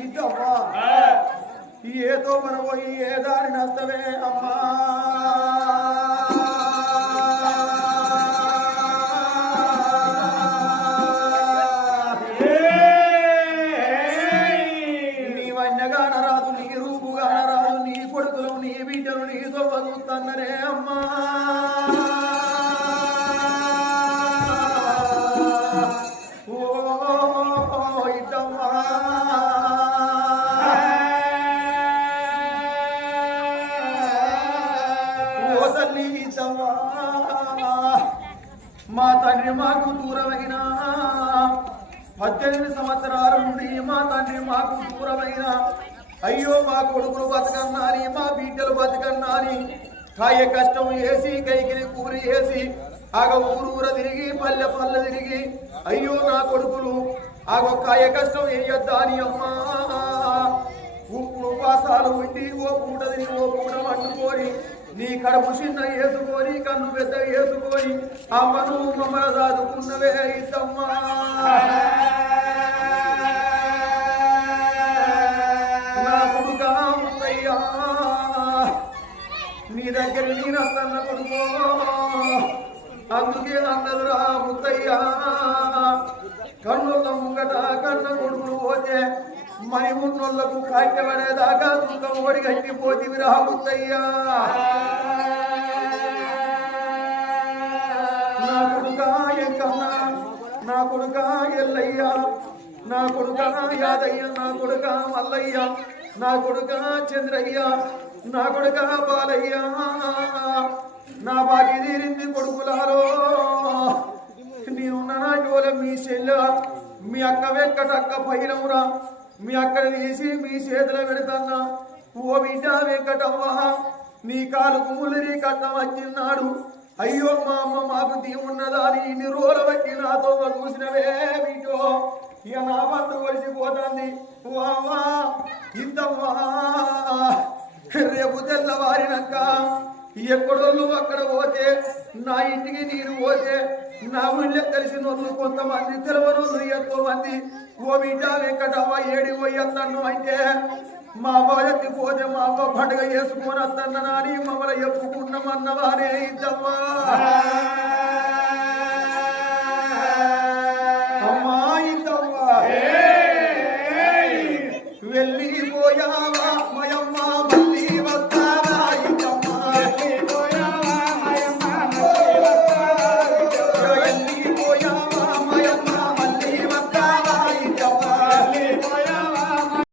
ఇదమ్మా ఏదో మన పోయి ఏ దారి నష్టమే అమ్మా నీ వన్యగాన రాదు నీ రూపుగాన రాదు నీ కొడుకులు నీ బిడ్డలు నీతో బతుకుతాననే అమ్మా మా తండ్రి మాకు దూరమైన 18 సంవత్సరాల నుండి మా తండ్రి మాకు దూరమైన అయ్యో మా కొడుకులు బతకన్నాని మా బిడ్డలు బతకన్నాని కాయ కష్టం వేసి కైకిని కూలి వేసి ఆగ ఊరూర తిరిగి పల్లె పల్లె తిరిగి అయ్యో నా కొడుకులు ఆగ కాయ కష్టం వేయొద్దా అని అమ్మా ఉపవాసాలు ఉండి ఓ పూట తిని ఓ పూట వండుకొని నీ కడుపు చిన్న వేసుకొని కన్ను పెద్ద వేసుకొని అమ్మను మమ్మల్ని చదువుకున్నవే ఇద్దమ్మా నా కొడుకా ముత్తయ్యా నీ దగ్గర నేనన్న కొడుకో అందుకే అన్నదురా ముత్తయ్యా కన్నుల ముంగట కన్న కొడుకులు పోతే మని ఉన్నోళ్లకు కాట్యమనేదాకా దుఃఖం ఓడి గట్టిపోతివిరా ముత్తయ్యా నా కొడుకా ఎంకన్నా నా కొడుకా ఎల్లయ్య నా కొడుకా యాదయ్య నా కొడుకా మల్లయ్య నా కొడుకా చంద్రయ్య నా కొడుకా బాలయ్య నా బాకి తీరింది కొడుకులాలో నేనున్న నా జోల మీ చెల్ల మీ అక్క వెంకటక్క పైనవురా మీ అక్కడ తీసి మీ చేతిలో పెడతాన్నా ఓ బిడ్డ వెంకటవ్వ నీ కాలుకు ముల్లిరి కట్టం వచ్చిన్నాడు అయ్యో మా అమ్మ మాకు దీవున్నదా అని ఇన్ని రోజులు బట్టి నాతో చూసినవే బిడ్డో ఇక నా బంధు కొలిసిపోతుంది వావా ఇంతవ్వా రేపు తెల్లవారినాక ఎక్కడోళ్ళు అక్కడ పోతే నా ఇంటికి నేను పోతే నా ఊళ్ళో తెలిసిన వాళ్ళు కొంతమంది తెలవనోళ్ళు ఎంతో మంది ఓ బిడ్డ వెంకటవ్వ ఏడి పోయొద్దన్ను అంటే మా అవ్వ ఎత్తిపోతే మా అవ్వ పండుగ చేసుకొని వద్దన్నా అని మమ్మల్ని చెప్పుకున్నామన్నవానే ఇద్దమ్మా అమ్మా ఇద్దవ్వా వెళ్ళిపోయావా